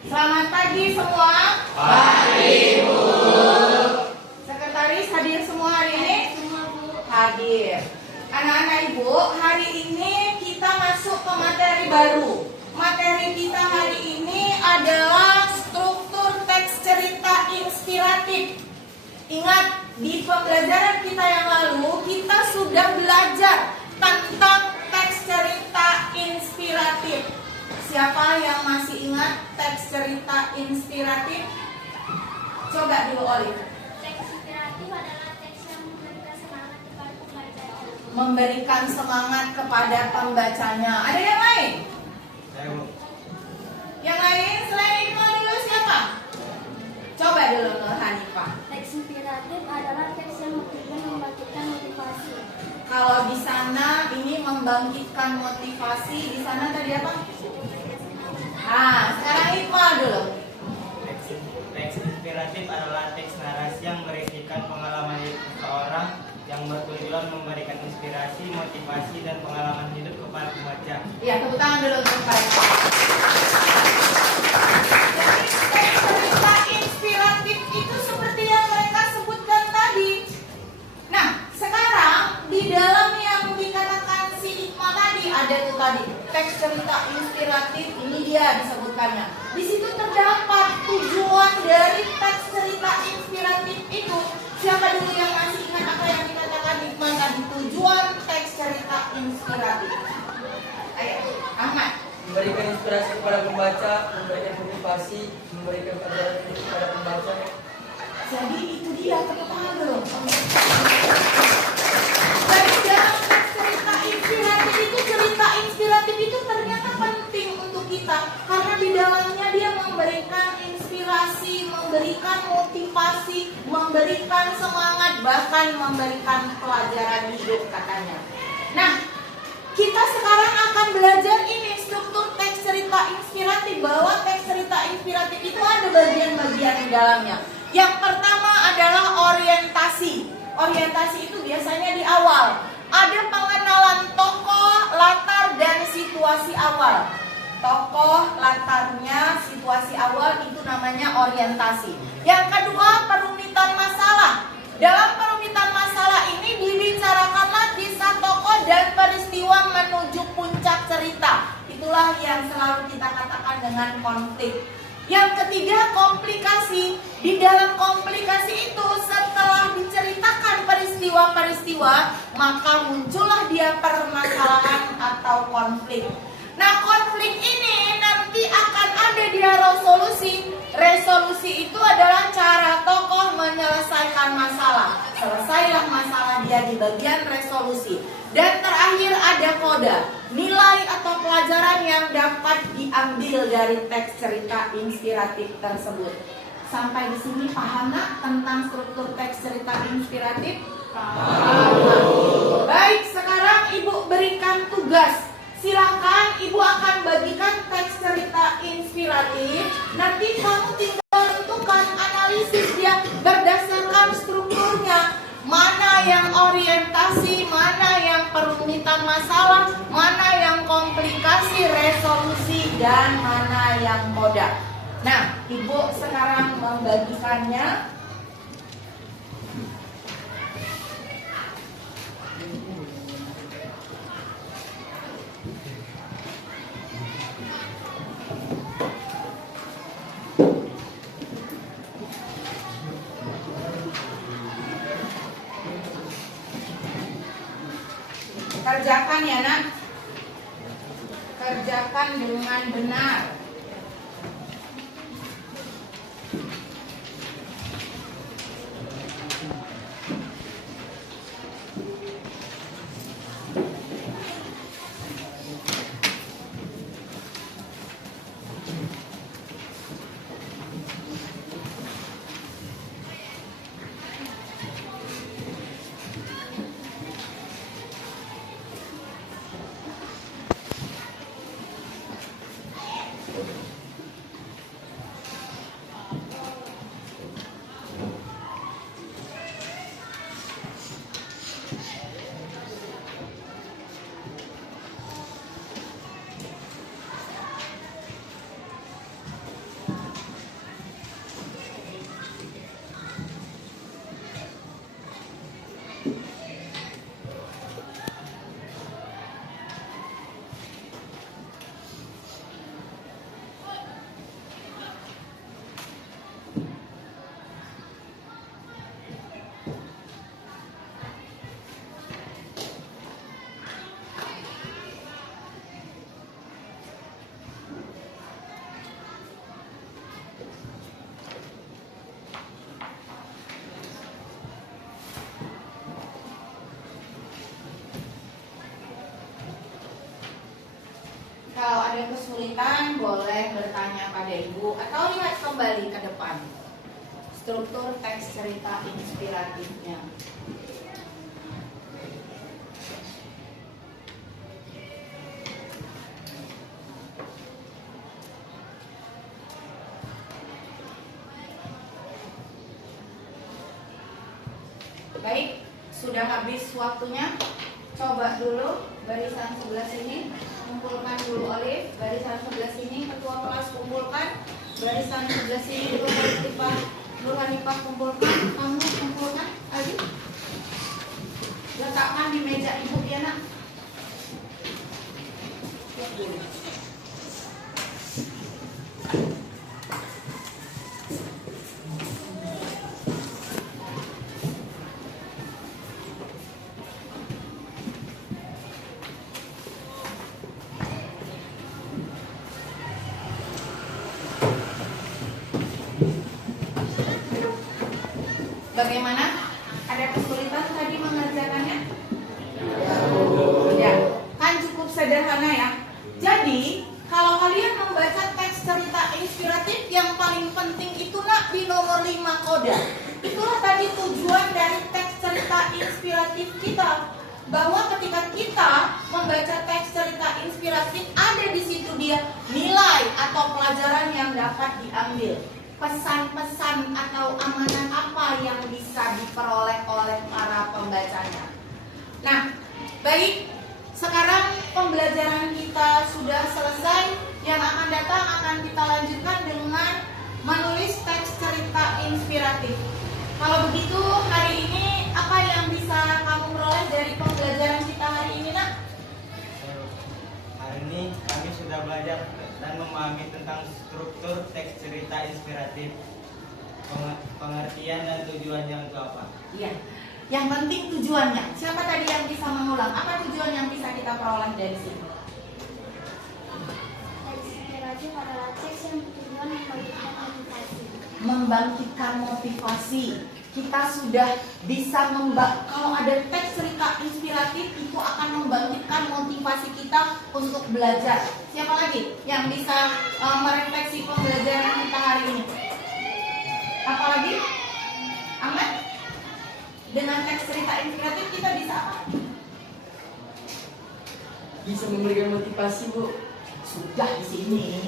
Selamat pagi semua. Pagi, Bu. Sekretaris hadir semua hari ini? Semua, Bu. Hadir. Anak-anak Ibu, hari ini kita masuk ke materi baru. Materi kita hari ini adalah struktur teks cerita inspiratif. Ingat, di pembelajaran kita yang lalu kita sudah belajar tentang teks cerita inspiratif. Siapa yang masih ingat teks cerita inspiratif? Coba dulu Olive. Teks inspiratif adalah teks yang memberikan semangat kepada pembacanya. Memberikan semangat kepada pembacanya. Ada yang lain? Saya, Bu. Yang lain selain Iqbal dulu siapa? Coba dulu Nur Hanifah. Teks inspiratif adalah teks yang membangkitkan motivasi. Kalau di sana ini membangkitkan motivasi, di sana tadi apa? Sekarang Iqbal dulu. Teks inspiratif adalah teks narasi yang berisikan pengalaman hidup seseorang yang bertujuan memberikan inspirasi, motivasi, dan pengalaman hidup kepada pembaca. Ya, tepuk tangan dulu untuk mereka. Jadi teks cerita inspiratif itu seperti yang mereka sebutkan tadi. Nah, sekarang di dalam yang dikatakan si Iqbal tadi ada tuh tadi teks cerita inspiratif, ini dia disebutkannya. Di situ terdapat tujuan dari teks cerita inspiratif itu. Siapa dulu yang masih ingat apa yang dikatakan Iqbal tadi? Tujuan teks cerita inspiratif. Ayo, Ahmad. Memberikan inspirasi kepada pembaca, memberikan motivasi, memberikan pelajaran hidup kepada pembaca. Jadi itu dia, tepuk tangan dulu. Dari dalam teks cerita inspiratif itu, cerita inspiratif itu ternyata penting untuk kita karena di dalamnya dia memberikan inspirasi, memberikan motivasi, memberikan semangat, bahkan memberikan pelajaran hidup katanya. Nah, kita sekarang akan belajar ini struktur teks cerita inspiratif, bahwa teks cerita inspiratif itu ada bagian-bagian di dalamnya. Yang pertama adalah orientasi. Orientasi itu biasanya di awal. Ada pengenalan tokoh, latar, dan situasi awal. Tokoh, latarnya, situasi awal itu namanya orientasi. Yang kedua, perumitan masalah. Dalam perumitan masalah ini dibicarakanlah kisah tokoh dan peristiwa menuju puncak cerita. Itulah yang selalu kita katakan dengan konflik. Yang ketiga, komplikasi. Di dalam komplikasi itu setelah diceritakan peristiwa-peristiwa, maka muncullah dia permasalahan atau konflik. Nah, konflik ini nanti akan ada dia resolusi. Resolusi itu adalah cara tokoh menyelesaikan masalah. Selesailah masalah dia di bagian resolusi. Dan terakhir ada koda, nilai atau pelajaran yang dapat diambil dari teks cerita inspiratif tersebut. Sampai di sini paham nggak tentang struktur teks cerita inspiratif? Paham. Baik, sekarang Ibu berikan tugas. Silakan Ibu akan bagikan teks cerita inspiratif. Nanti kamu tinggal tentukan analisis dia berdasarkan strukturnya. Mana yang orientasi, mana yang perumitan masalah, mana yang komplikasi, resolusi, dan mana yang koda. Nah, Ibu sekarang membagikannya. Kerjakan ya nak. Kerjakan dengan benar. ada kesulitan boleh bertanya pada ibu atau lihat kembali ke depan struktur teks cerita inspiratifnya. Baik, sudah habis waktunya. Coba dulu barisan sebelah sini, kumpulkan dulu Olive. Barisan sebelah sini, ketua kelas kumpulkan. Barisan sebelah sini, Nur Hanifah kumpulkan. Kamu kumpulkan, Adi. Letakkan di meja ibu ya nak. Bagaimana? Ada kesulitan tadi mengerjakannya? Ya, kan cukup sederhana ya. Jadi, kalau kalian membaca teks cerita inspiratif, yang paling penting itu nak di nomor 5 koda. Itulah tadi tujuan dari teks cerita inspiratif kita. Bahwa ketika kita membaca teks cerita inspiratif, ada di situ dia nilai atau pelajaran yang dapat diambil. Pesan-pesan atau amanat apa yang bisa diperoleh oleh para pembacanya. Nah, baik, sekarang pembelajaran kita sudah selesai. Yang akan datang akan kita lanjutkan dengan menulis teks cerita inspiratif. Kalau begitu, hari ini apa yang bisa kamu peroleh dari pembelajaran kita hari ini, nak? Hari ini kami sudah belajar dan memahami tentang struktur teks cerita inspiratif, pengertian dan tujuannya untuk apa. Iya. Yang penting tujuannya. Siapa tadi yang bisa mengulang? Apa tujuan yang bisa kita peroleh dari sini? Teks inspiratif adalah teks yang bertujuan membangkitkan motivasi. Membangkitkan motivasi. Kita sudah bisa kalau ada teks cerita inspiratif itu akan membangkitkan motivasi kita untuk belajar. Siapa lagi yang bisa merefleksi pembelajaran kita hari ini? Apalagi? Aman? Dengan teks cerita inspiratif kita bisa apa? Bisa memberikan motivasi, Bu. Sudah di sini.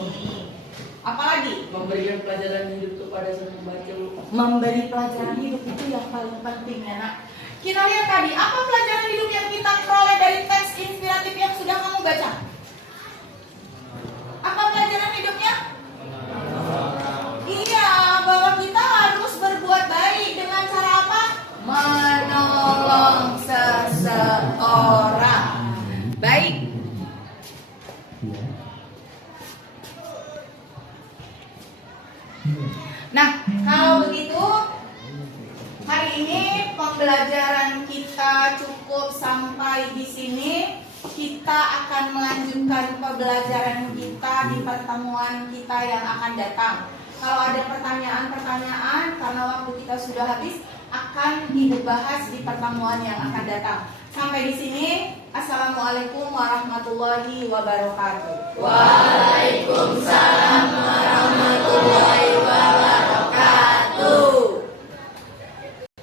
Apalagi? Memberikan pelajaran hidup kepada sang pembaca, Bu. Memberi pelajaran hidup itu yang paling penting ya nak. Kita lihat tadi, apa pelajaran hidup yang kita peroleh dari teks inspiratif yang sudah kamu baca? Apa pelajaran hidupnya? Iya, bahwa kita harus berbuat baik dengan cara apa? Menolong seseorang. Baik. Nah, kalau begitu hari ini pembelajaran kita cukup sampai di sini. Kita akan melanjutkan pembelajaran kita di pertemuan kita yang akan datang. Kalau ada pertanyaan-pertanyaan karena waktu kita sudah habis, akan dibahas di pertemuan yang akan datang. Sampai di sini, assalamualaikum warahmatullahi wabarakatuh. Waalaikumsalam warahmatullahi